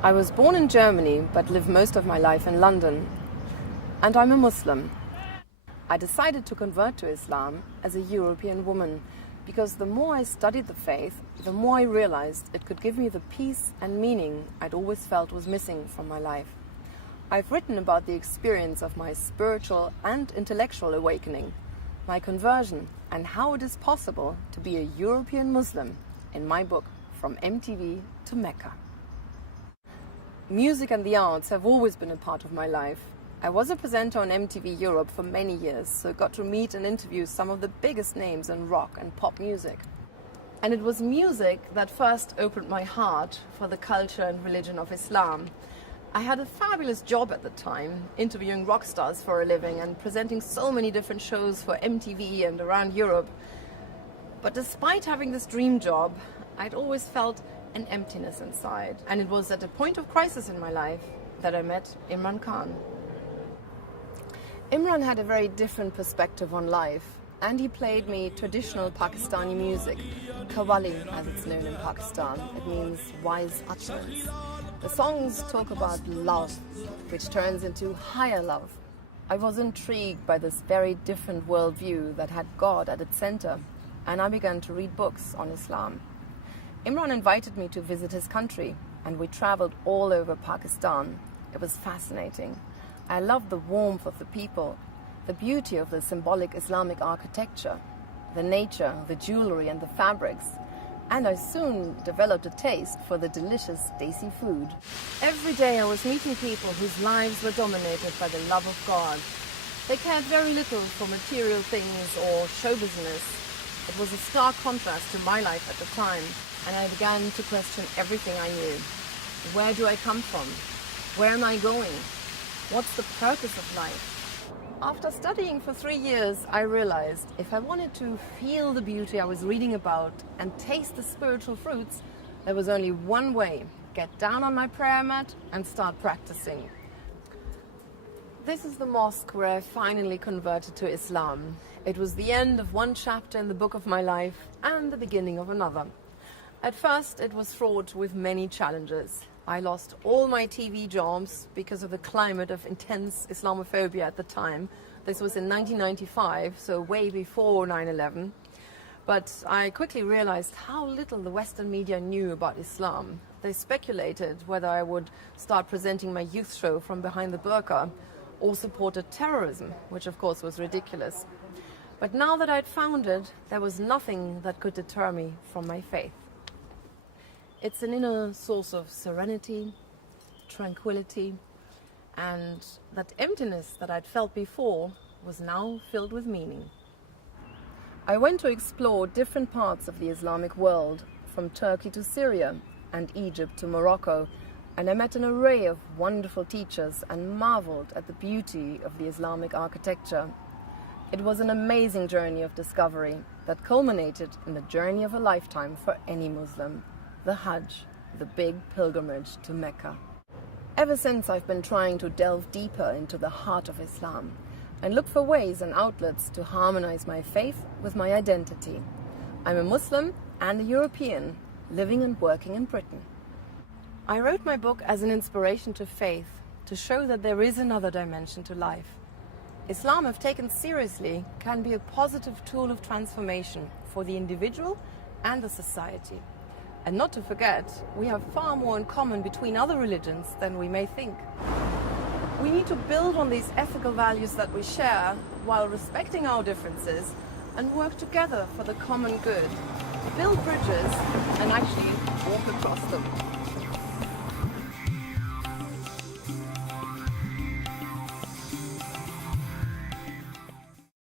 I was born in Germany but lived most of my life in London, and I'm a Muslim. I decided to convert to Islam as a European woman because the more I studied the faith, the more I realized it could give me the peace and meaning I'd always felt was missing from my life. I've written about the experience of my spiritual and intellectual awakening, my conversion, and how it is possible to be a European Muslim in my book, From MTV to Mecca. Music and the arts have always been a part of my life. I was a presenter on MTV Europe for many years, so I got to meet and interview some of the biggest names in rock and pop music. And it was music that first opened my heart for the culture and religion of Islam. I had a fabulous job at the time, interviewing rock stars for a living and presenting so many different shows for MTV and around Europe. But despite having this dream job, I'd always felt an emptiness inside. And it was at a point of crisis in my life that I met Imran Khan. Imran had a very different perspective on life, and he played me traditional Pakistani music, Qawwali as it's known in Pakistan. It means wise utterance. The songs talk about love, which turns into higher love. I was intrigued by this very different worldview that had God at its center, and I began to read books on Islam. Imran invited me to visit his country, and we traveled all over Pakistan. It was fascinating. I loved the warmth of the people, the beauty of the symbolic Islamic architecture, the nature, the jewelry and the fabrics, and I soon developed a taste for the delicious desi food. Every day I was meeting people whose lives were dominated by the love of God. They cared very little for material things or show business. It was a stark contrast to my life at the time, and I began to question everything I knew. Where do I come from? Where am I going? What's the purpose of life? After studying for 3 years, I realized if I wanted to feel the beauty I was reading about and taste the spiritual fruits, there was only one way: get down on my prayer mat and start practicing. This is the mosque where I finally converted to Islam. It was the end of one chapter in the book of my life and the beginning of another. At first, it was fraught with many challenges. I lost all my TV jobs because of the climate of intense Islamophobia at the time. This was in 1995, so way before 9/11. But I quickly realized how little the Western media knew about Islam. They speculated whether I would start presenting my youth show from behind the burqa or supported terrorism, which of course was ridiculous. But now that I'd found it, there was nothing that could deter me from my faith. It's an inner source of serenity, tranquility, and that emptiness that I'd felt before was now filled with meaning. I went to explore different parts of the Islamic world, from Turkey to Syria and Egypt to Morocco, and I met an array of wonderful teachers and marveled at the beauty of the Islamic architecture. It was an amazing journey of discovery that culminated in the journey of a lifetime for any Muslim. The Hajj, the big pilgrimage to Mecca. Ever since, I've been trying to delve deeper into the heart of Islam and look for ways and outlets to harmonize my faith with my identity. I'm a Muslim and a European, living and working in Britain. I wrote my book as an inspiration to faith, to show that there is another dimension to life. Islam, if taken seriously, can be a positive tool of transformation for the individual and the society. And not to forget, we have far more in common between other religions than we may think. We need to build on these ethical values that we share while respecting our differences and work together for the common good, build bridges and actually walk across them.